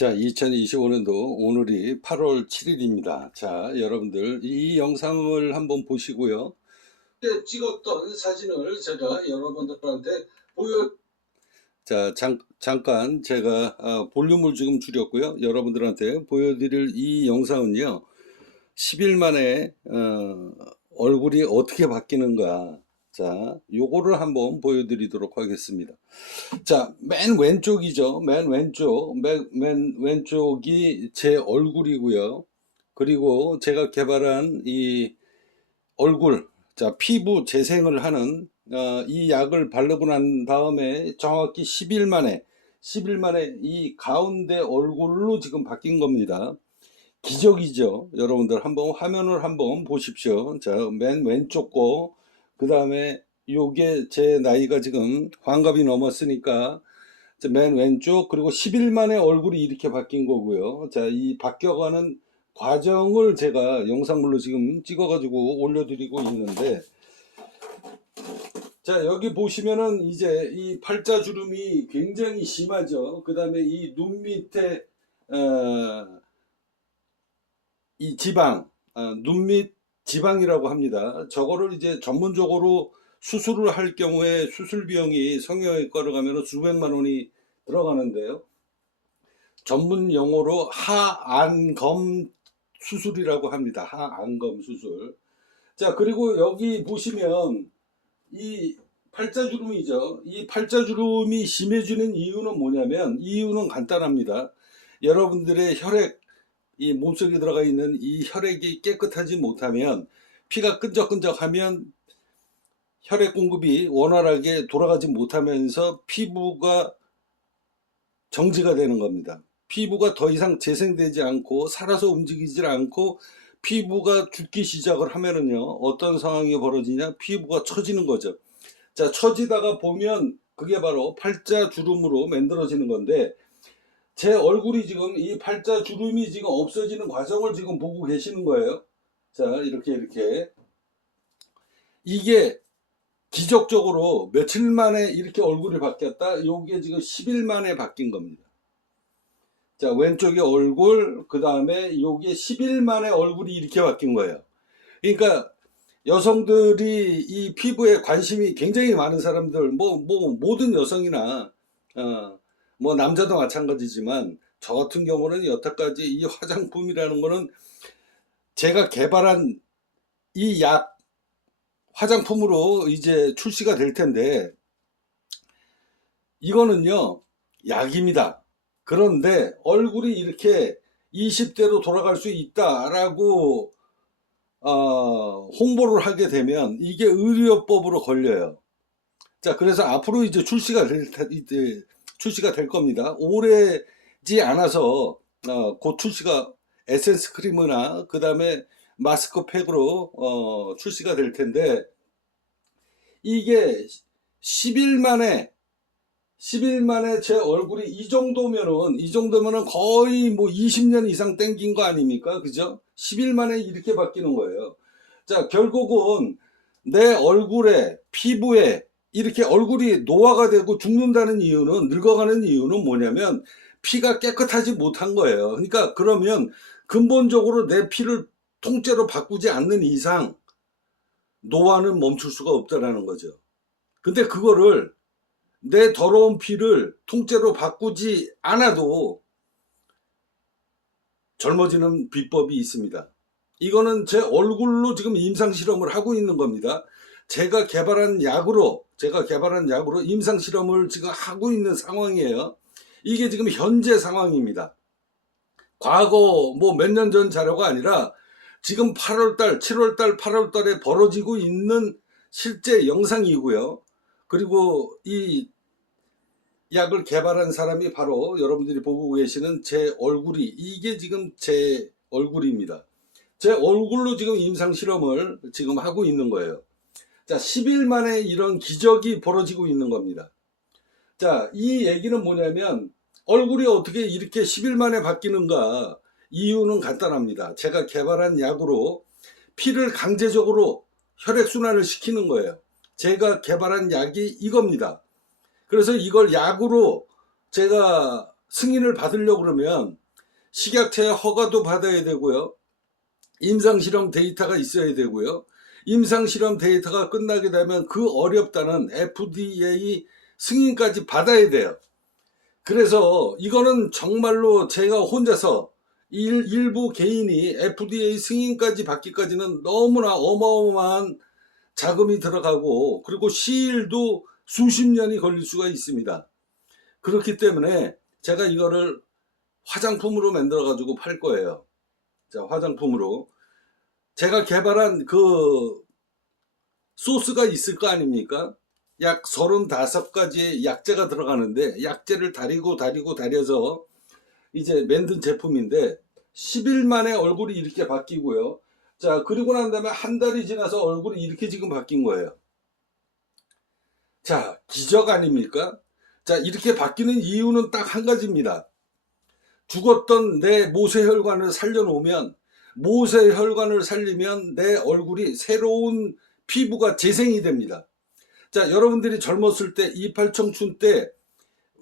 자, 2025년도 오늘이 8월 7일입니다. 자, 여러분들 이 영상을 한번 보시고요. 그때 찍었던 사진을 제가 여러분들한테 보여 자, 잠, 잠깐 제가 아, 볼륨을 지금 줄였고요. 여러분들한테 보여드릴 이 영상은요. 10일 만에 어, 얼굴이 어떻게 바뀌는가. 자, 요거를 한번 보여드리도록 하겠습니다. 자, 맨 왼쪽이죠. 맨 왼쪽, 맨, 맨 왼쪽이 제 얼굴이고요. 그리고 제가 개발한 이 얼굴, 자, 피부 재생을 하는 어, 이 약을 바르고 난 다음에 정확히 10일 만에, 10일 만에 이 가운데 얼굴로 지금 바뀐 겁니다. 기적이죠. 여러분들 한번 화면을 한번 보십시오. 자, 맨 왼쪽 거, 그 다음에 요게 제 나이가 지금 환갑이 넘었으니까 자, 맨 왼쪽 그리고 10일 만에 얼굴이 이렇게 바뀐 거고요. 자, 이 바뀌어가는 과정을 제가 영상물로 지금 찍어 가지고 올려드리고 있는데 자, 여기 보시면은 이제 이 팔자 주름이 굉장히 심하죠. 그 다음에 이 눈 밑에 어, 이 지방, 어, 눈밑 지방이라고 합니다. 저거를 이제 전문적으로 수술을 할 경우에 수술 비용이 성형외과로 가면 수백만 원이 들어가는데요. 전문 용어로 하안검 수술이라고 합니다. 하안검 수술. 자, 그리고 여기 보시면 이 팔자주름이죠. 이 팔자주름이 심해지는 이유는 뭐냐면 이유는 간단합니다. 여러분들의 혈액 이 몸속에 들어가 있는 이 혈액이 깨끗하지 못하면 피가 끈적끈적하면 혈액 공급이 원활하게 돌아가지 못하면서 피부가 정지가 되는 겁니다. 피부가 더 이상 재생되지 않고 살아서 움직이질 않고 피부가 죽기 시작을 하면은요 어떤 상황이 벌어지냐 피부가 처지는 거죠. 자 처지다가 보면 그게 바로 팔자 주름으로 만들어지는 건데 제 얼굴이 지금 이 팔자 주름이 지금 없어지는 과정을 지금 보고 계시는 거예요. 자, 이렇게 이렇게 이게 기적적으로 며칠 만에 이렇게 얼굴이 바뀌었다. 요게 지금 10일 만에 바뀐 겁니다. 자, 왼쪽에 얼굴, 그 다음에 요게 10일 만에 얼굴이 이렇게 바뀐 거예요. 그러니까 여성들이 이 피부에 관심이 굉장히 많은 사람들, 뭐, 뭐, 모든 여성이나, 어, 뭐 남자도 마찬가지지만 저 같은 경우는 여태까지 이 화장품이라는 거는 제가 개발한 이 약 화장품으로 이제 출시가 될 텐데 이거는요 약입니다. 그런데 얼굴이 이렇게 20대로 돌아갈 수 있다라고 어, 홍보를 하게 되면 이게 의료법으로 걸려요. 자, 그래서 앞으로 이제 출시가 될, 테- 이제 출시가 될 겁니다. 오래지 않아서 어, 곧 출시가 에센스 크림이나 그 다음에 마스크팩으로 어, 출시가 될 텐데 이게 10일 만에 10일 만에 제 얼굴이 이 정도면은 이 정도면은 거의 뭐 20년 이상 땡긴 거 아닙니까? 그죠? 10일 만에 이렇게 바뀌는 거예요. 자, 결국은 내 얼굴에 피부에 이렇게 얼굴이 노화가 되고 죽는다는 이유는 늙어가는 이유는 뭐냐면 피가 깨끗하지 못한 거예요. 그러니까 그러면 근본적으로 내 피를 통째로 바꾸지 않는 이상 노화는 멈출 수가 없다라는 거죠. 근데 그거를 내 더러운 피를 통째로 바꾸지 않아도 젊어지는 비법이 있습니다. 이거는 제 얼굴로 지금 임상 실험을 하고 있는 겁니다. 제가 개발한 약으로 제가 개발한 약으로 임상 실험을 지금 하고 있는 상황이에요. 이게 지금 현재 상황입니다. 과거 뭐 몇 년 전 자료가 아니라 지금 8월달, 7월달, 8월달에 벌어지고 있는 실제 영상이고요. 그리고 이 약을 개발한 사람이 바로 여러분들이 보고 계시는 제 얼굴이 이게 지금 제 얼굴입니다. 제 얼굴로 지금 임상 실험을 지금 하고 있는 거예요. 자, 10일 만에 이런 기적이 벌어지고 있는 겁니다. 자, 이 얘기는 뭐냐면 얼굴이 어떻게 이렇게 10일 만에 바뀌는가? 이유는 간단합니다. 제가 개발한 약으로 피를 강제적으로 혈액순환을 시키는 거예요. 제가 개발한 약이 이겁니다. 그래서 이걸 약으로 제가 승인을 받으려고 그러면 식약처에 허가도 받아야 되고요. 임상실험 데이터가 있어야 되고요. 임상실험 데이터가 끝나게 되면 그 어렵다는 FDA 승인까지 받아야 돼요. 그래서 이거는 정말로 제가 혼자서 일, 일부 개인이 FDA 승인까지 받기까지는 너무나 어마어마한 자금이 들어가고 그리고 시일도 수십 년이 걸릴 수가 있습니다. 그렇기 때문에 제가 이거를 화장품으로 만들어 가지고 팔 거예요. 자, 화장품으로. 제가 개발한 그 소스가 있을 거 아닙니까? 약 35가지의 약재가 들어가는데 약재를 다리고 다리고 다려서 이제 만든 제품인데 10일 만에 얼굴이 이렇게 바뀌고요. 자, 그리고 난 다음에 한 달이 지나서 얼굴이 이렇게 지금 바뀐 거예요. 자, 기적 아닙니까? 자, 이렇게 바뀌는 이유는 딱 한 가지입니다. 죽었던 내 모세혈관을 살려놓으면 모세 혈관을 살리면 내 얼굴이 새로운 피부가 재생이 됩니다. 자, 여러분들이 젊었을 때 이팔청춘 때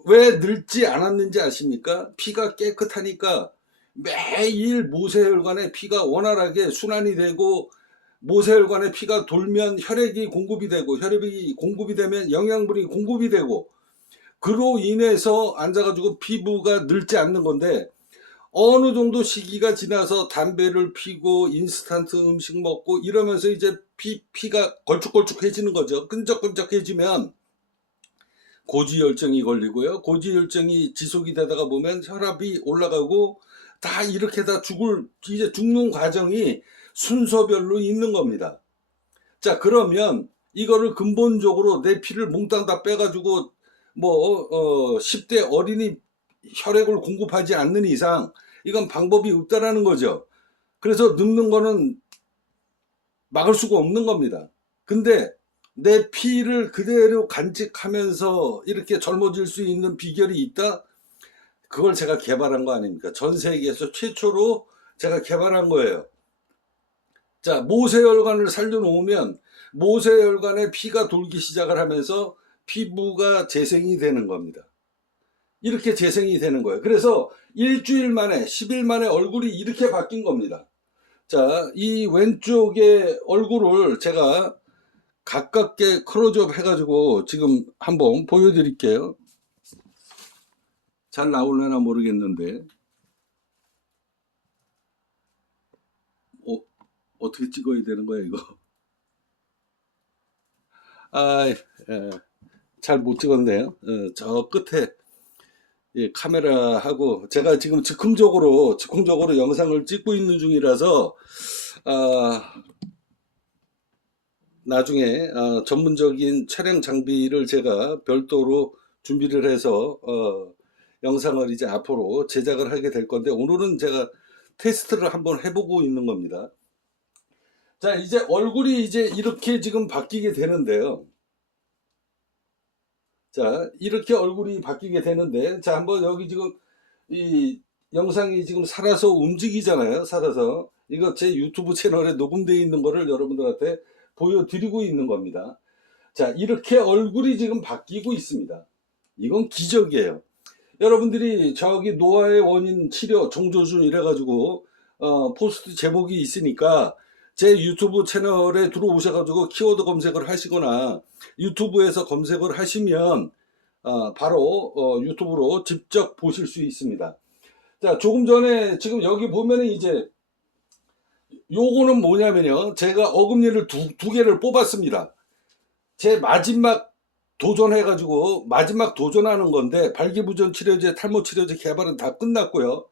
왜 늙지 않았는지 아십니까? 피가 깨끗하니까 매일 모세혈관에 피가 원활하게 순환이 되고 모세혈관에 피가 돌면 혈액이 공급이 되고 혈액이 공급이 되면 영양분이 공급이 되고 그로 인해서 앉아가지고 피부가 늙지 않는 건데 어느 정도 시기가 지나서 담배를 피고 인스턴트 음식 먹고 이러면서 이제 피, 피가 걸쭉걸쭉해지는 거죠. 끈적끈적해지면 고지혈증이 걸리고요. 고지혈증이 지속이 되다가 보면 혈압이 올라가고 다 이렇게 다 죽을, 이제 죽는 과정이 순서별로 있는 겁니다. 자, 그러면 이거를 근본적으로 내 피를 몽땅 다 빼가지고 뭐, 어, 10대 어린이 혈액을 공급하지 않는 이상 이건 방법이 없다라는 거죠. 그래서 늙는 거는 막을 수가 없는 겁니다. 근데 내 피를 그대로 간직하면서 이렇게 젊어질 수 있는 비결이 있다? 그걸 제가 개발한 거 아닙니까? 전 세계에서 최초로 제가 개발한 거예요. 자, 모세혈관을 살려놓으면 모세혈관에 피가 돌기 시작을 하면서 피부가 재생이 되는 겁니다. 이렇게 재생이 되는 거예요. 그래서 일주일 만에, 10일 만에 얼굴이 이렇게 바뀐 겁니다. 자, 이 왼쪽의 얼굴을 제가 가깝게 크로즈업 해가지고 지금 한번 보여드릴게요. 잘 나올려나 모르겠는데. 어, 어떻게 찍어야 되는 거야, 이거? 아, 예, 잘못 찍었네요. 어, 저 끝에 예, 카메라하고 제가 지금 즉흥적으로 즉흥적으로 영상을 찍고 있는 중이라서 아, 나중에 아, 전문적인 촬영 장비를 제가 별도로 준비를 해서 어, 영상을 이제 앞으로 제작을 하게 될 건데 오늘은 제가 테스트를 한번 해보고 있는 겁니다. 자, 이제 얼굴이 이제 이렇게 지금 바뀌게 되는데요. 자, 이렇게 얼굴이 바뀌게 되는데, 자, 한번 여기 지금 이 영상이 지금 살아서 움직이잖아요. 살아서. 이거 제 유튜브 채널에 녹음되어 있는 거를 여러분들한테 보여드리고 있는 겁니다. 자, 이렇게 얼굴이 지금 바뀌고 있습니다. 이건 기적이에요. 여러분들이 저기 노화의 원인 치료 정조준 이래가지고, 어, 포스트 제목이 있으니까 제 유튜브 채널에 들어오셔가지고 키워드 검색을 하시거나 유튜브에서 검색을 하시면 어, 바로 어, 유튜브로 직접 보실 수 있습니다. 자, 조금 전에 지금 여기 보면은 이제 요거는 뭐냐면요. 제가 어금니를 두, 두 개를 뽑았습니다. 제 마지막 도전해가지고 마지막 도전하는 건데 발기부전 치료제, 탈모 치료제 개발은 다 끝났고요.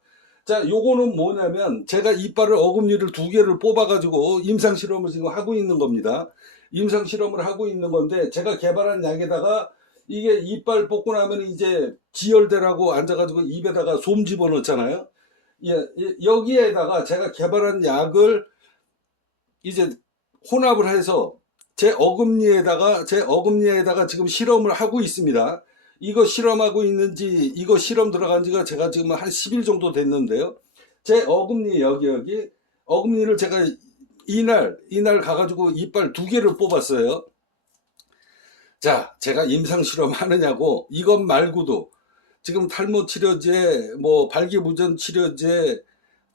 자, 요거는 뭐냐면 제가 이빨을 어금니를 두 개를 뽑아가지고 임상 실험을 지금 하고 있는 겁니다. 임상 실험을 하고 있는 건데 제가 개발한 약에다가 이게 이빨 뽑고 나면 이제 지혈대라고 앉아가지고 입에다가 솜 집어넣잖아요. 예, 예, 여기에다가 제가 개발한 약을 이제 혼합을 해서 제 어금니에다가 제 어금니에다가 지금 실험을 하고 있습니다. 이거 실험하고 있는지 이거 실험 들어간 지가 제가 지금 한 10일 정도 됐는데요. 제 어금니 여기 여기 어금니를 제가 이날 이날 가가지고 이빨 두 개를 뽑았어요. 자, 제가 임상 실험 하느냐고 이것 말고도 지금 탈모 치료제, 뭐 발기부전 치료제,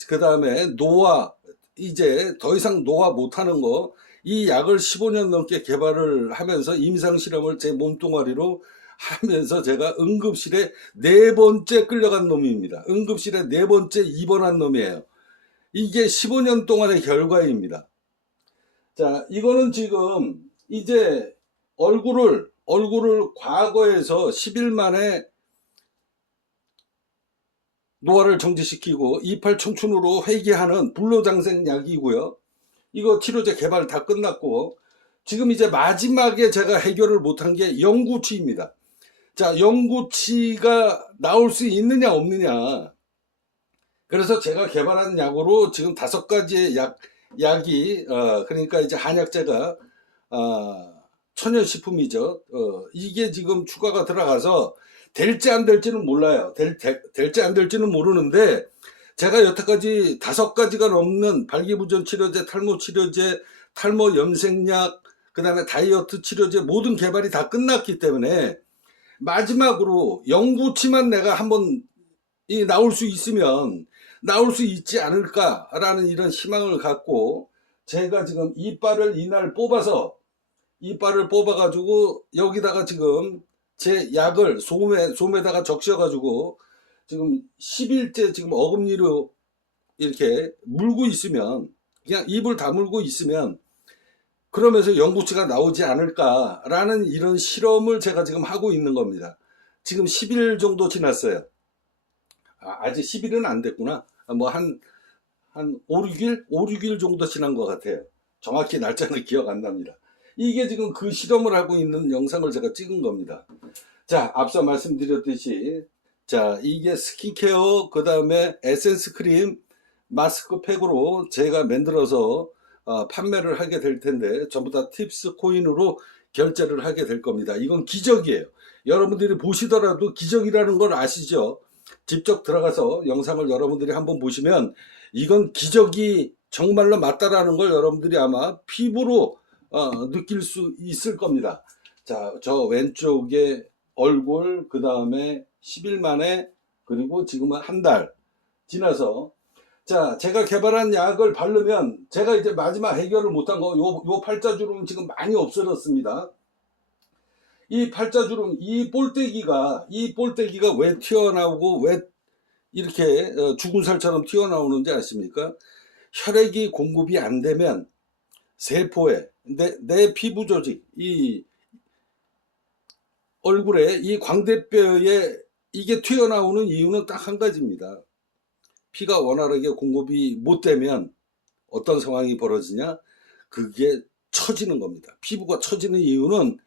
그 다음에 노화, 이제 더 이상 노화 못하는 거, 이 약을 15년 넘게 개발을 하면서 임상 실험을 제 몸뚱아리로 하면서 제가 응급실에 네 번째 끌려간 놈입니다. 응급실에 네 번째 입원한 놈이에요. 이게 15년 동안의 결과입니다. 자, 이거는 지금 이제 얼굴을, 얼굴을 과거에서 10일 만에 노화를 정지시키고 이팔 청춘으로 회귀하는 불로장생 약이고요. 이거 치료제 개발 다 끝났고 지금 이제 마지막에 제가 해결을 못한 게 영구치입니다. 자, 영구치가 나올 수 있느냐 없느냐. 그래서 제가 개발한 약으로 지금 다섯 가지의 약 약이 어, 그러니까 이제 한약재가 어, 천연식품이죠. 어, 이게 지금 추가가 들어가서 될지 안 될지는 몰라요. 될, 될, 될 지 안 될지는 모르는데 제가 여태까지 다섯 가지가 넘는 발기부전 치료제, 탈모 치료제, 탈모 염색약, 그 다음에 다이어트 치료제 모든 개발이 다 끝났기 때문에 마지막으로 영구치만 내가 한번 이 나올 수 있으면 나올 수 있지 않을까라는 이런 희망을 갖고 제가 지금 이빨을 이날 뽑아서 이빨을 뽑아가지고 여기다가 지금 제 약을 솜에 솜에다가 적셔가지고 지금 10일째 지금 어금니로 이렇게 물고 있으면 그냥 입을 다물고 있으면 그러면서 영구치가 나오지 않을까라는 이런 실험을 제가 지금 하고 있는 겁니다. 지금 10일 정도 지났어요. 아, 아직 10일은 안 됐구나. 뭐 한, 한 5, 6일? 5, 6일 정도 지난 것 같아요. 정확히 날짜는 기억 안 납니다. 이게 지금 그 실험을 하고 있는 영상을 제가 찍은 겁니다. 자, 앞서 말씀드렸듯이, 자, 이게 스킨케어, 그 다음에 에센스 크림, 마스크팩으로 제가 만들어서 어, 판매를 하게 될 텐데, 전부 다 팁스 코인으로 결제를 하게 될 겁니다. 이건 기적이에요. 여러분들이 보시더라도 기적이라는 걸 아시죠? 직접 들어가서 영상을 여러분들이 한번 보시면 이건 기적이 정말로 맞다라는 걸 여러분들이 아마 피부로 어, 느낄 수 있을 겁니다. 자, 저 왼쪽에 얼굴, 그 다음에 10일 만에, 그리고 지금은 한 달 지나서, 자, 제가 개발한 약을 바르면, 제가 이제 마지막 해결을 못한 거, 요, 요 팔자주름은 지금 많이 없어졌습니다. 이 팔자주름, 이 볼때기가, 이 볼때기가 왜 튀어나오고, 왜 이렇게 어, 죽은 살처럼 튀어나오는지 아십니까? 혈액이 공급이 안 되면, 세포에, 내, 내 피부 조직, 이 얼굴에 이 광대뼈에 이게 튀어나오는 이유는 딱 한 가지입니다. 피가 원활하게 공급이 못 되면 어떤 상황이 벌어지냐? 그게 처지는 겁니다. 피부가 처지는 이유는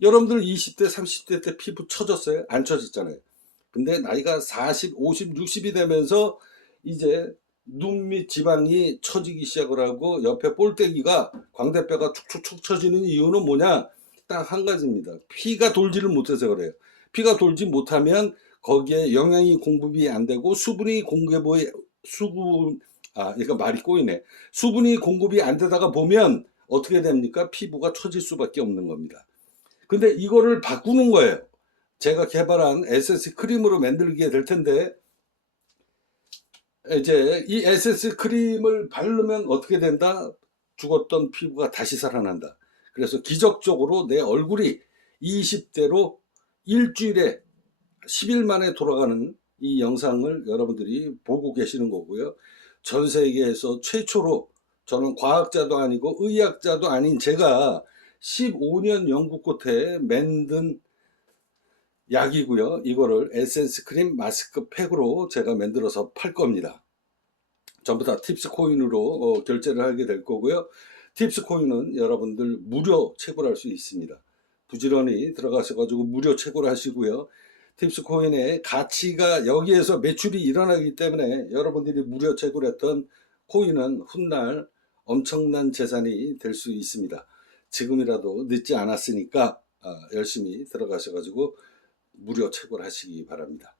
여러분들 20대, 30대 때 피부 처졌어요? 안 처졌잖아요. 근데 나이가 40, 50, 60이 되면서 이제 눈 밑 지방이 처지기 시작을 하고 옆에 볼때기가 광대뼈가 축축축 처지는 이유는 뭐냐? 딱 한 가지입니다. 피가 돌지를 못해서 그래요. 피가 돌지 못하면 거기에 영양이 공급이 안 되고 수분이 공급이 수분 아 이거 말이 꼬이네. 수분이 공급이 안 되다가 보면 어떻게 됩니까? 피부가 처질 수밖에 없는 겁니다. 근데 이거를 바꾸는 거예요. 제가 개발한 에센스 크림으로 만들게 될 텐데 이제 이 에센스 크림을 바르면 어떻게 된다? 죽었던 피부가 다시 살아난다. 그래서 기적적으로 내 얼굴이 20대로 일주일에 10일 만에 돌아가는 이 영상을 여러분들이 보고 계시는 거고요. 전 세계에서 최초로 저는 과학자도 아니고 의학자도 아닌 제가 15년 연구 끝에 만든 약이고요. 이거를 에센스 크림 마스크 팩으로 제가 만들어서 팔 겁니다. 전부 다 팁스 코인으로 어, 결제를 하게 될 거고요. 팁스 코인은 여러분들 무료 채굴할 수 있습니다. 부지런히 들어가셔 가지고 무료 채굴 하시고요. 팁스 코인의 가치가 여기에서 매출이 일어나기 때문에 여러분들이 무료 채굴했던 코인은 훗날 엄청난 재산이 될 수 있습니다. 지금이라도 늦지 않았으니까 어, 열심히 들어가셔가지고 무료 채굴하시기 바랍니다.